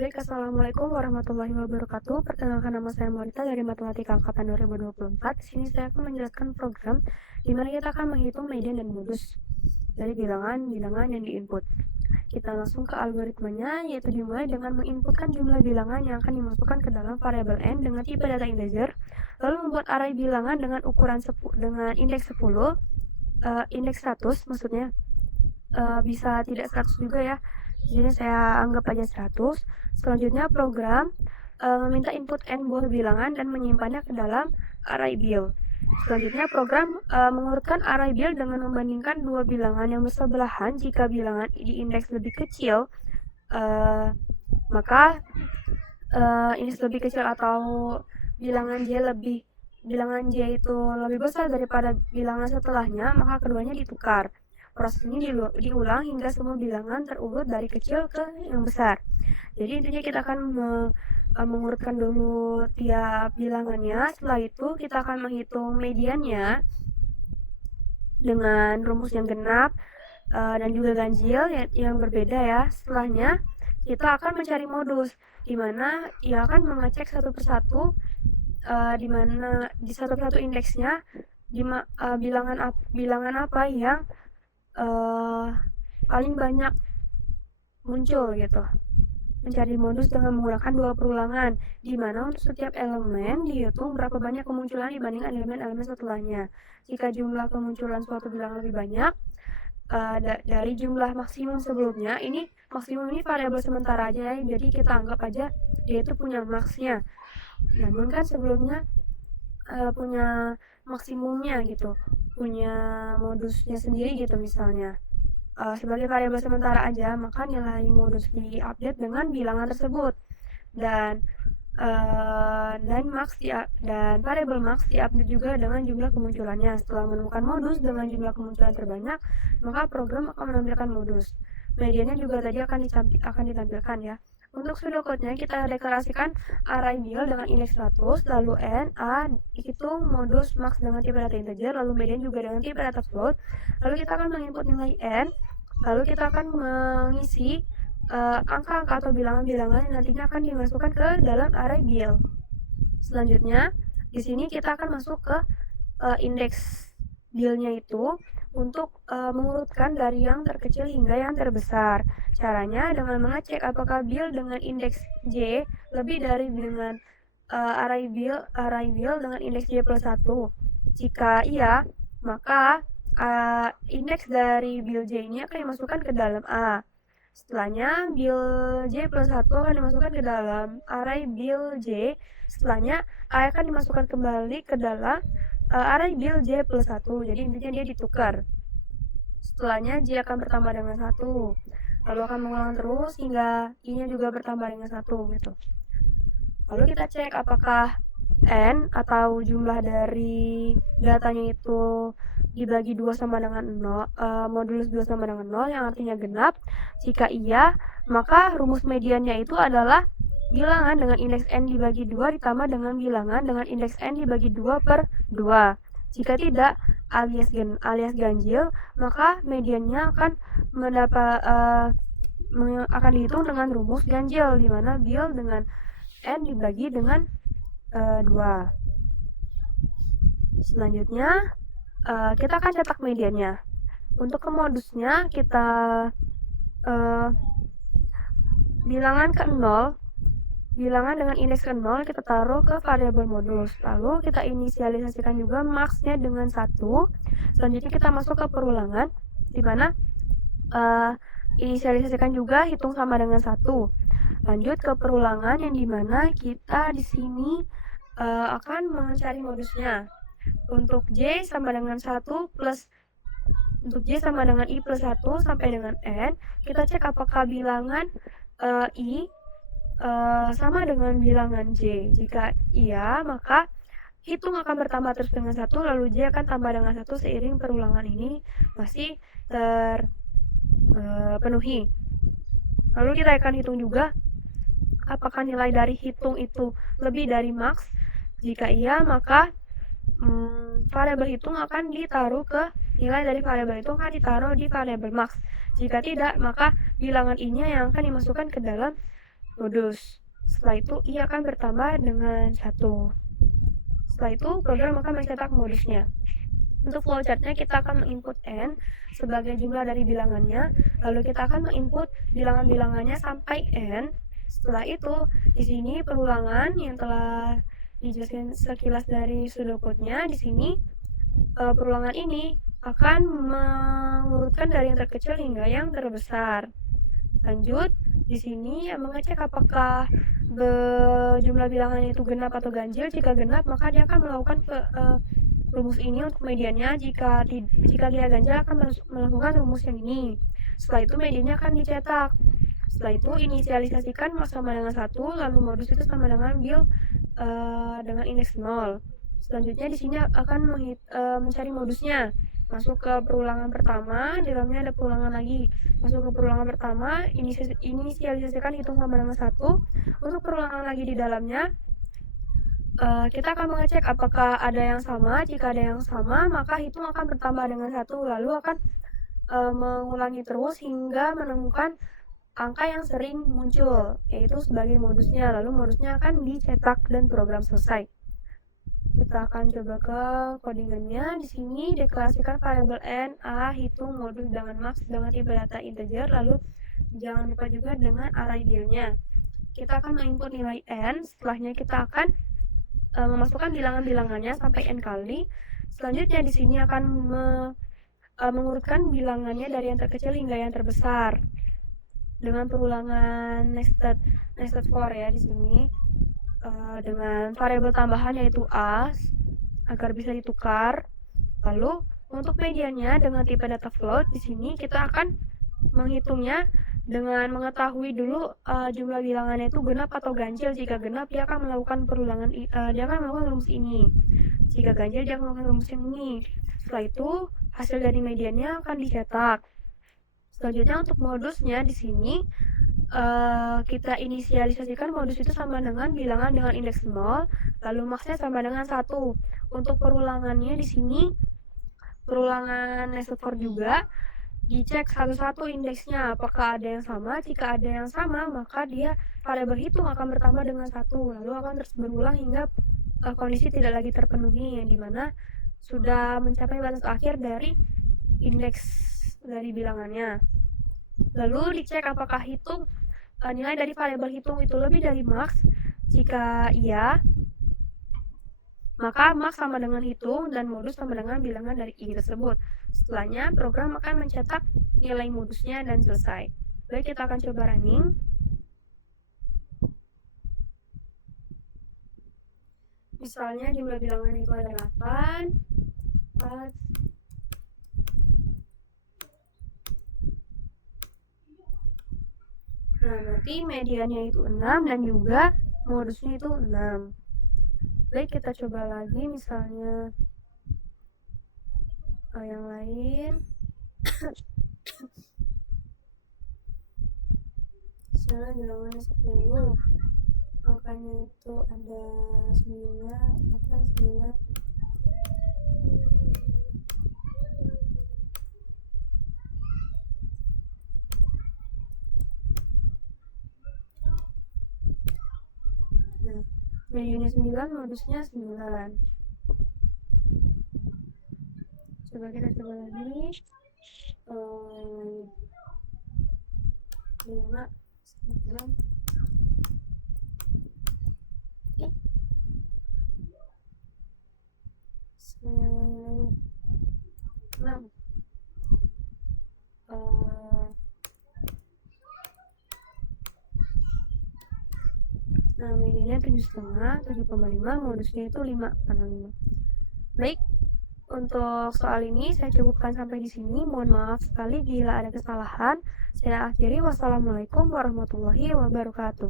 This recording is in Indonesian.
Baik, Assalamualaikum warahmatullahi wabarakatuh. Perkenalkan, nama saya Morita dari Matematika Angkatan 2024. Di sini saya akan menjelaskan program di mana kita akan menghitung median dan modus dari bilangan-bilangan yang diinput. Kita langsung ke algoritmanya, yaitu dimulai dengan menginputkan jumlah bilangan yang akan dimasukkan ke dalam variabel n dengan tipe data integer, lalu membuat array bilangan dengan ukuran dengan indeks 10, indeks 100 maksudnya, bisa tidak 100 juga ya. Jadi saya anggap aja 100. Selanjutnya program meminta input n buah bilangan dan menyimpannya ke dalam array bil. Selanjutnya program mengurutkan array bil dengan membandingkan dua bilangan yang bersebelahan. Jika bilangan di indeks lebih kecil, maka indeks lebih kecil atau bilangan J itu lebih besar daripada bilangan setelahnya, maka keduanya ditukar. Proses ini diulang hingga semua bilangan terurut dari kecil ke yang besar. Jadi intinya kita akan mengurutkan dulu tiap bilangannya. Setelah itu kita akan menghitung mediannya dengan rumus yang genap dan juga ganjil yang berbeda ya. Setelahnya kita akan mencari modus, di mana ia akan mengecek satu persatu di mana di satu persatu indeksnya bilangan apa yang paling banyak muncul gitu. Mencari modus dengan menggunakan dua perulangan, di mana untuk setiap elemen dihitung berapa banyak kemunculan dibandingkan elemen-elemen setelahnya. Jika jumlah kemunculan suatu bilangan lebih banyak dari jumlah maksimum sebelumnya, maksimum ini variabel sementara aja ya, jadi kita anggap aja dia itu punya maksnya. Namun kan sebelumnya punya maksimumnya gitu, punya modusnya sendiri gitu misalnya. Sebagai variabel sementara aja, maka nilai modus diupdate dengan bilangan tersebut, dan variabel max diupdate juga dengan jumlah kemunculannya. Setelah menemukan modus dengan jumlah kemunculan terbanyak, maka program akan menampilkan modus. Mediannya juga tadi akan ditampilkan ya. Untuk pseudocode-nya kita deklarasikan array bil dengan indeks 100, lalu n, a, hitung modus max dengan tipe data integer, lalu median juga dengan tipe data float. Lalu kita akan menginput nilai n, lalu kita akan mengisi angka-angka atau bilangan-bilangan yang nantinya akan dimasukkan ke dalam array bil. Selanjutnya, di sini kita akan masuk ke indeks bilnya itu untuk mengurutkan dari yang terkecil hingga yang terbesar. Caranya dengan mengecek apakah bil dengan indeks J lebih dari dengan array bil dengan indeks J plus 1. Jika iya, maka indeks dari bil J ini akan dimasukkan ke dalam A. Setelahnya bil J plus 1 akan dimasukkan ke dalam array bil J. Setelahnya A akan dimasukkan kembali ke dalam array bil J plus 1. Jadi intinya dia ditukar. Setelahnya J akan bertambah dengan 1, lalu akan mengulang terus hingga I-nya juga bertambah dengan 1 gitu. Lalu kita cek apakah N atau jumlah dari datanya itu dibagi 2 sama dengan 0, modulus 2 sama dengan 0 yang artinya genap. Jika iya, maka rumus mediannya itu adalah bilangan dengan indeks N dibagi 2 ditambah dengan bilangan dengan indeks N dibagi 2 per 2. Jika tidak, alias ganjil, maka mediannya akan dihitung dengan rumus ganjil, di mana bil dengan N dibagi dengan 2. Selanjutnya kita akan cetak mediannya. Untuk ke modusnya kita bilangan dengan indeks ke 0 kita taruh ke variabel modus. Lalu kita inisialisasikan juga max-nya dengan 1. Selanjutnya kita masuk ke perulangan, di mana inisialisasikan juga hitung sama dengan 1. Lanjut ke perulangan yang dimana kita di sini akan mencari modusnya. Untuk J sama dengan 1 plus untuk J sama dengan I plus 1 sampai dengan N, kita cek apakah bilangan I sama dengan bilangan J. Jika iya, maka hitung akan bertambah terus dengan 1, lalu J akan tambah dengan 1 seiring perulangan ini masih terpenuhi. Lalu kita akan hitung juga apakah nilai dari hitung itu lebih dari max. Jika iya, maka variabel hitung akan ditaruh ke nilai dari variabel itu akan ditaruh di variabel max. Jika tidak, maka bilangan I-nya yang akan dimasukkan ke dalam modus. Setelah itu ia akan bertambah dengan 1. Setelah itu program akan mencetak modusnya. Untuk flowchartnya kita akan menginput n sebagai jumlah dari bilangannya, lalu kita akan menginput bilangan-bilangannya sampai n. Setelah itu di sini perulangan yang telah dijelaskan sekilas dari pseudocode-nya. Di sini perulangan ini akan mengurutkan dari yang terkecil hingga yang terbesar. Lanjut, di sini mengecek apakah jumlah bilangannya itu genap atau ganjil. Jika genap, maka dia akan melakukan rumus ini untuk mediannya. Jika dia ganjil, akan melakukan rumus yang ini. Setelah itu mediannya akan dicetak. Setelah itu inisialisasikan max sama dengan 1, lalu modus itu sama dengan bil dengan indeks 0. Selanjutnya di sini akan mencari modusnya. Masuk ke perulangan pertama, di dalamnya ada perulangan lagi. Masuk ke perulangan pertama, inisialisasikan hitung sama dengan 1. Untuk perulangan lagi di dalamnya, kita akan mengecek apakah ada yang sama. Jika ada yang sama, maka hitung akan bertambah dengan 1, lalu akan mengulangi terus hingga menemukan angka yang sering muncul, yaitu sebagai modusnya. Lalu modusnya akan dicetak dan program selesai. Kita akan coba ke codingannya. Di sini deklarasikan variabel n, a, hitung modus dengan max dengan tipe data integer, lalu jangan lupa juga dengan array deal-nya. Kita akan menginput nilai n, setelahnya kita akan memasukkan bilangan-bilangannya sampai n kali. Selanjutnya di sini akan mengurutkan bilangannya dari yang terkecil hingga yang terbesar dengan perulangan nested for ya di sini. Dengan variabel tambahan yaitu a agar bisa ditukar. Lalu untuk mediannya dengan tipe data float, di sini kita akan menghitungnya dengan mengetahui dulu jumlah bilangannya itu genap atau ganjil. Jika genap, dia akan melakukan perulangan, dia akan melakukan rumus ini. Jika ganjil, dia akan melakukan rumus yang ini. Setelah itu hasil dari mediannya akan dicetak. Selanjutnya untuk modusnya di sini kita inisialisasikan modus itu sama dengan bilangan dengan indeks 0, lalu maxnya sama dengan 1. Untuk perulangannya di sini perulangan nested for juga, dicek satu-satu indeksnya apakah ada yang sama. Jika ada yang sama, maka dia variabel hitung akan bertambah dengan 1, lalu akan terus berulang hingga kondisi tidak lagi terpenuhi, yang dimana sudah mencapai batas akhir dari indeks dari bilangannya. Lalu dicek apakah nilai dari variabel hitung itu lebih dari max. Jika iya, maka max sama dengan hitung dan modus sama dengan bilangan dari i tersebut. Setelahnya program akan mencetak nilai modusnya dan selesai. Baik, kita akan coba running. Misalnya jumlah bilangan itu ada 8, 4, nah, berarti mediannya itu 6 dan juga modusnya itu 6. Baik, kita coba lagi misalnya yang lain. Misalnya bilangannya 10, angkanya itu ada 9, akan 9. Mediannya 9, modusnya 9. Coba kita coba lagi. 5, 9. Nah, mediannya 7,5, 7,5, modusnya itu 5,5. Baik, untuk soal ini saya cukupkan sampai di sini. Mohon maaf sekali bila ada kesalahan. Saya akhiri. Wassalamualaikum warahmatullahi wabarakatuh.